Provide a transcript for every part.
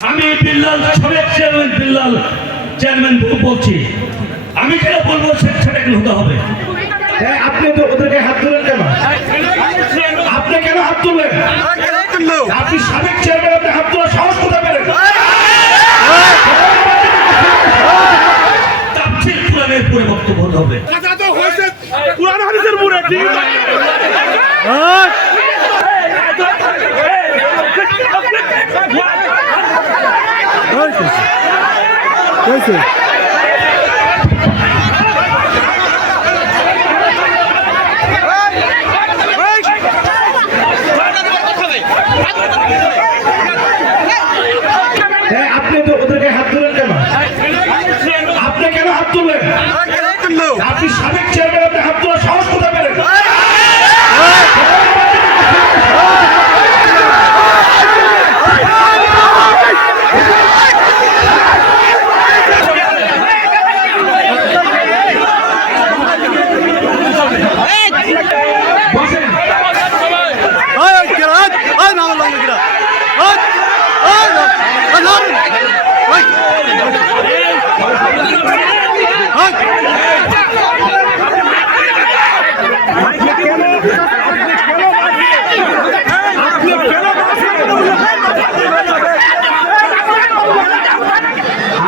আমি বিল্লাল সাবেক chairman Billal chairman বলছি, আমি যেটা বলবো সেটা কেন হতে হবে। আপনি তো ওদেরকে হাত তুলেন কেন? আপনি কেন হাত তুললেন? আপনি সাবেক চেয়ারম্যান, আপনি হাত তোলার সাহস কোথায় পেলেন? তাফসীর কোরআনের উপরে বক্তব্য হতে হবে। কুরআন হাদিসের উপরে ঠিক আছে। আপনি তো ওদেরকে হাত তুলেন কেন? আপনি কেন হাত তুললেন? আপনি সাবেক চেয়ারম্যান, আপনি হাত তোলার সাহস কোথায় পেলেন?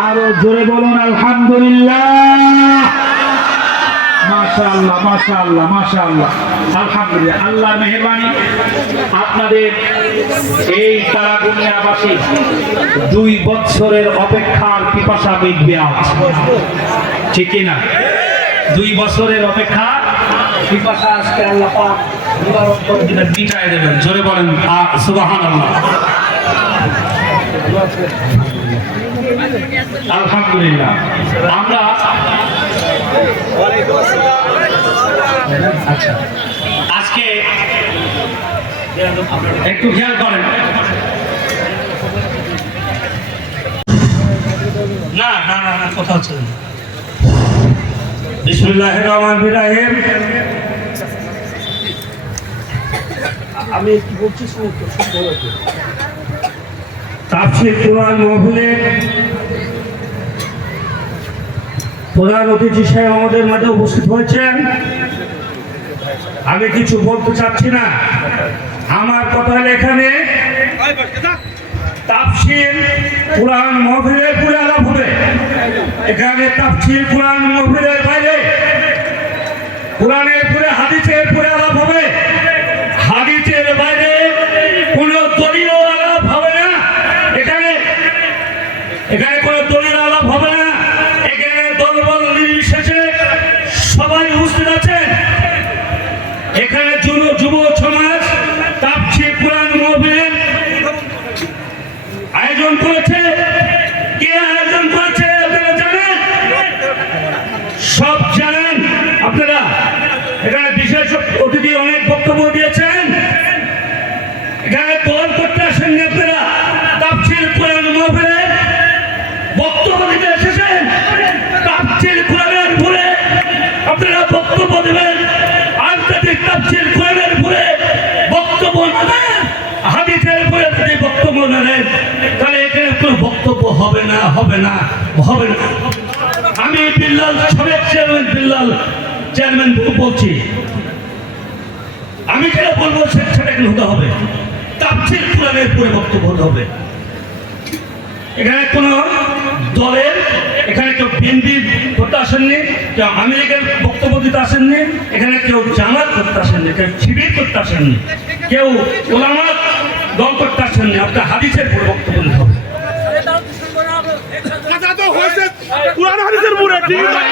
আরো জোরে বলুন আলহামদুলিল্লাহ। মাশাআল্লাহ মাশাআল্লাহ মাশাআল্লাহ, আলহামদুলিল্লাহ। আল্লাহর মেহেরবানি, আপনাদের এই তারাগুনিয়াবাসী 2 বছরের অপেক্ষার পিপাসা মিটবে আজ, ঠিক কি না? 2 বছরের অপেক্ষা পিপাসা আজকে আল্লাহ পাক নিবারণ করে দিবেন, মিটায় দেবেন। জোরে বলেন সুবহানাল্লাহ। আলহামদুলিল্লাহ। আমরা আচ্ছা, আজকে একটু খেয়াল করেন, না না না না, কথা হচ্ছে না। বিসমিল্লাহির রহমানির রহিম। আমি কি বলছি তাফসীর কোরআন মাহফিলের প্রধান অতিথি সাহেব আমাদের মাঝে উপস্থিত হয়েছেন। আমি কিছু বলতে চাচ্ছি না, আমার কথা হলো এখানে তাফসীর কোরআন মাহফিলের পুরো আলাপ হবে। এখানে তাফসীর কোরআন মাহফিলের বাইরে কোরআনের পুরো হাদিসের পুরো আলাপ হবে। হাদিসের বাইরে কোনো দলীয় আলাপ হবে না। এখানে কোনো দলীয় আলাপ হবে না। এখানে দলবল নির্বিশেষে সবাই উপস্থিত আছেন। এখানে যুব সমাজ তাফসীর কোরআন মাহফিলের আয়োজন করেছে। কে আয়োজন করেছে আপনারা জানেন? সব জানেন আপনারা। এখানে বিশেষ অতিথি অনেক বক্তব্য দিয়েছেন। এখানে দল করতে আসেননি আপনারা, তাফসীর কোরআন মাহফিলের বক্তব্য দিতে এসেছেন। তাফসীর কোরআনের উপরে আপনারা বক্তব্য দেবেন। আর যদি তাফসীর কোরআনের উপরে বক্তব্য না দেন, হাদিসের উপরে যদি বক্তব্য না দেন, তাহলে এখানে কোনো বক্তব্য হবে না হবে না হবে না। আমি বিল্লাল সাবেক চেয়ারম্যান বিল্লাল চেয়ারম্যান বলছি, আমি যেটা বলবো সেটা কেন হতে হবে। তাফসীর কোরআনের উপরে বক্তব্য হতে হবে। এখানে কোন দলের, এখানে কেউ বিএনপি করতে আসেননি, কেউ আমেরিকার বক্তব্য দিতে আসেননি, এখানে কেউ জামাত করতে আসেননি, কেউ শিবির করতে আসেননি, কেউ ওলামা দল করতে আসেননি। আপনার হাদিসের উপরে বক্তব্য দিতে হবে। কুরআন হাদিসের উপরে ঠিক আছে।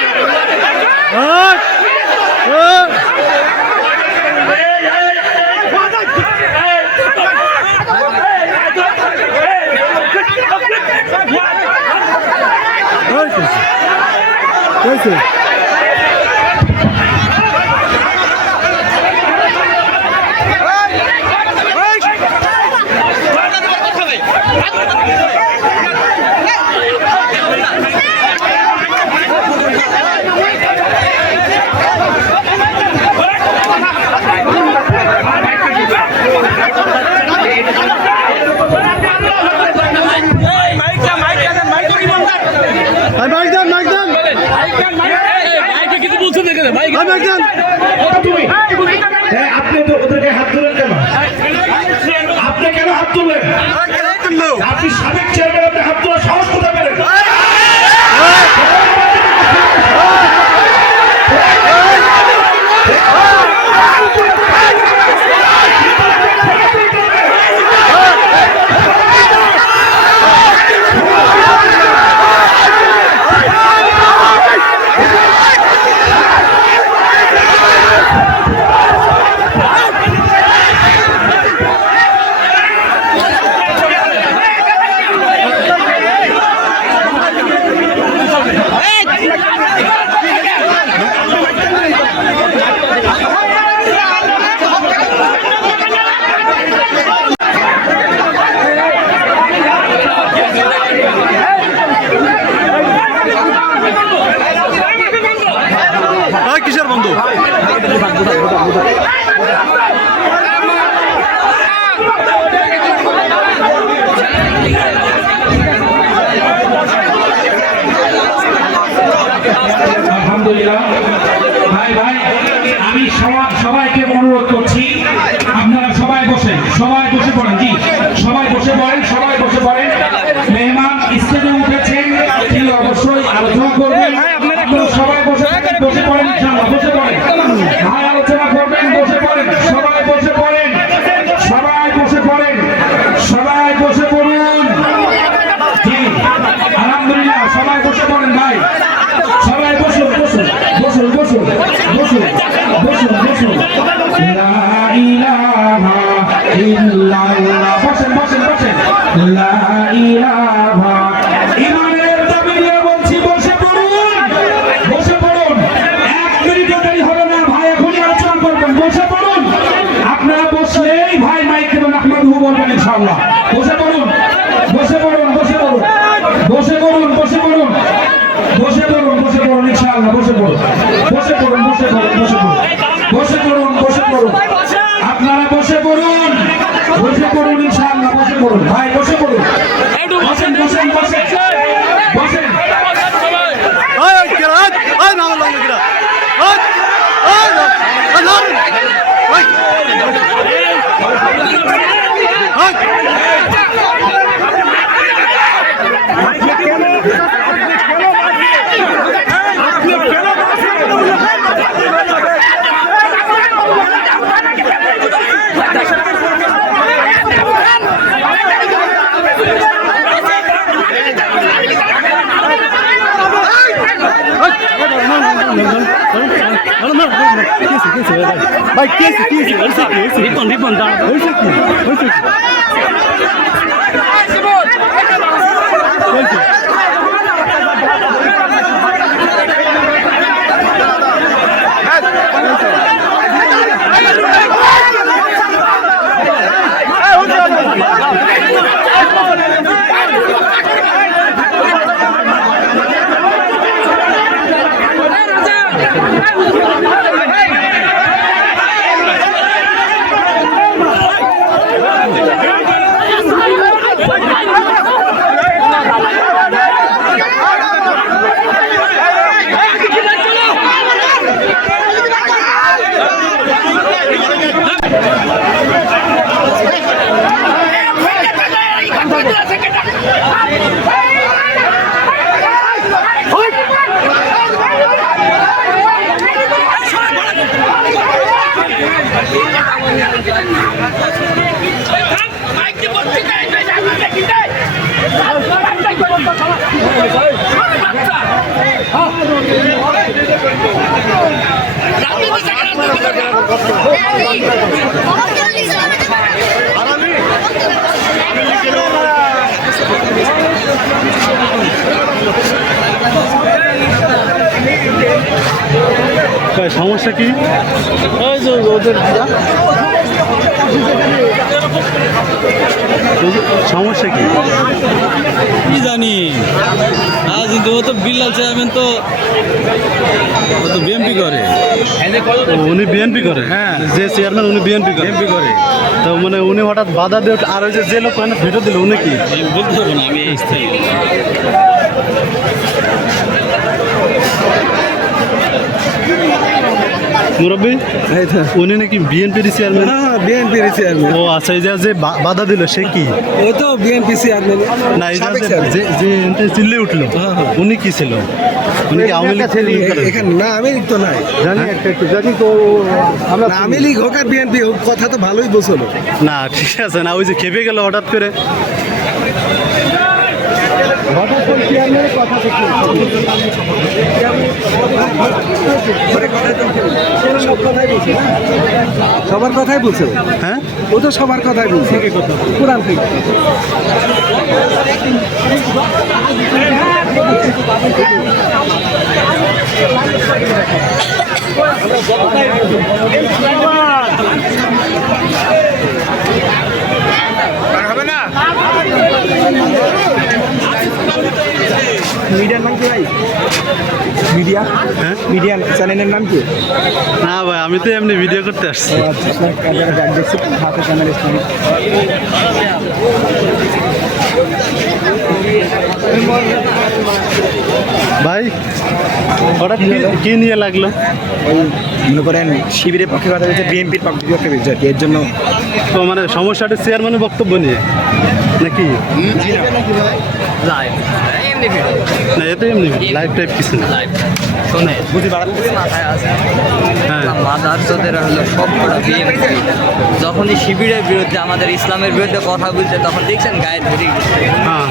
তুমি হ্যাঁ, আপনি তো ওদেরকে হাত তুলেন কেন? আপনি কেন হাত তুললেন? আপনি সাবেক চেয়ারম্যান, আপনি হাত তোলার সাহস কোথায় পেলেন? কিসের বন্ধু? আলহামদুলিল্লাহ। ভাই ভাই, আমি সবাইকে অনুরোধ করছি, আপনারা সবাই বসে পড়েন। জি, সবাই বসে পড়েন, সবাই বসে পড়েন। মেহমান স্টেজে উঠেছেন, তিনি অবশ্যই আলোচনা করবেন। আপনারা সবাই বসে পড়েন, ইনশাআল্লাহ বসে পড়েন। ভাই আলোচনা করবেন, বসে পড়েন, সবাই বসে পড়েন, সবাই বসে পড়েন, সবাই বসে পড়ুন। জি, আলহামদুলিল্লাহ, সবাই বসে পড়েন ভাই, সবাই বসুন বসুন বসুন বসুন বসুন বসুন বসুন। লা ইলাহা ইল্লাল্লাহ। বসেন বসেন বসেন। লা ইলাহা, ইমানের দাবি নিয়ে বলছি, বসে পড়ুন, বসে পড়ুন। 1 মিনিটও দেরি হবে না ভাই, এখনই আলোচনা করবেন। বসে পড়ুন, আপনারা বসলেই ভাই মাইক দেবেন, আহমদহু বলবেন ইনশাআল্লাহ। বসে পড়ুন, বসে পড়ুন, বসে পড়ুন, বসে পড়ুন, বসে পড়ুন, বসে পড়ুন, বসে পড়ুন ইনশাআল্লাহ। বসে পড়ুন, বসে পড়ুন, বসে পড়ুন, বসে পড়ুন, বসে পড়ুন, বসে পড়ুন। আপনারা বসে পড়ুন, বসে পড়ুন ইনশাআল্লাহ। বসে পড়ুন ভাই, বসে পড়ুন, বসেন বসেন বসেন বসেন। ভাই কি রিপন হয়েছে কি? সমস্যা কি? সমস্যা কি কি জানি আজ কিন্তু ও তো বিল্লাল চেয়ারম্যান তো ও তো বিএনপি করে। উনি বিএনপি করে? হ্যাঁ, যে চেয়ারম্যান উনি বিএনপি করে। তো মানে উনি হঠাৎ বাধা দিয়ে আর ওই যে লোক ভিডিও দিল উনি কি আমি বলতে পারবো না, আমি এই স্থায়ী মুরব্বী উনি নাকি বিএনপির চেয়ারম্যান। হ্যাঁ বিএনপির চেয়ারম্যান। ও আচ্ছা, এই যে বাধা দিল সে কি? ও তো বিএনপি চেয়ারম্যান। না, এই যে যে চিল্লে উঠলো উনি কি ছিল? উনি কি আওয়ামী লীগ থেকে এখানে না, আমি তো নাই জানি জানি তো আমরা আওয়ামী লীগ হোক আর বিএনপি হোক, কথা তো ভালোই বসলো। না ঠিক আছে না, ওই যে খেপে গেল হঠাৎ করে। হঠাৎ করে চেয়ারম্যানের কথা তো সবার কথাই বলছে। হ্যাঁ, ও তো সবার কথাই বলছে কোরআন থেকে। মিডিয়ার নাম কি ভাই? মিডিয়া হ্যাঁ, মিডিয়া চ্যানেলের নাম কি? না ভাই, আমি তো এমনি ভিডিও করতে আসছি। হাতে চ্যানেল ইসলামিক। ভাই হঠাৎ কি নিয়ে লাগলো? ওই মনে করেন শিবিরের পক্ষে কথা বলছে, বিএনপির পক্ষে বলছে আর কি, এর জন্য। তো মানে সমস্যাটা চেয়ারম্যানের বক্তব্য নিয়ে নাকি? না, এতে এমনি লাইভ টাইপ কিছু না। শোনে বুঝি বাড়াতে মাথায় আছে হ্যাঁ, মাদারচোদের হলো সব কটা বিএনপি যখনই শিবিরের বিরুদ্ধে আমাদের ইসলামের বিরুদ্ধে কথা বলছে তখন দেখছেন গায়ে ধরে গেছে। হ্যাঁ,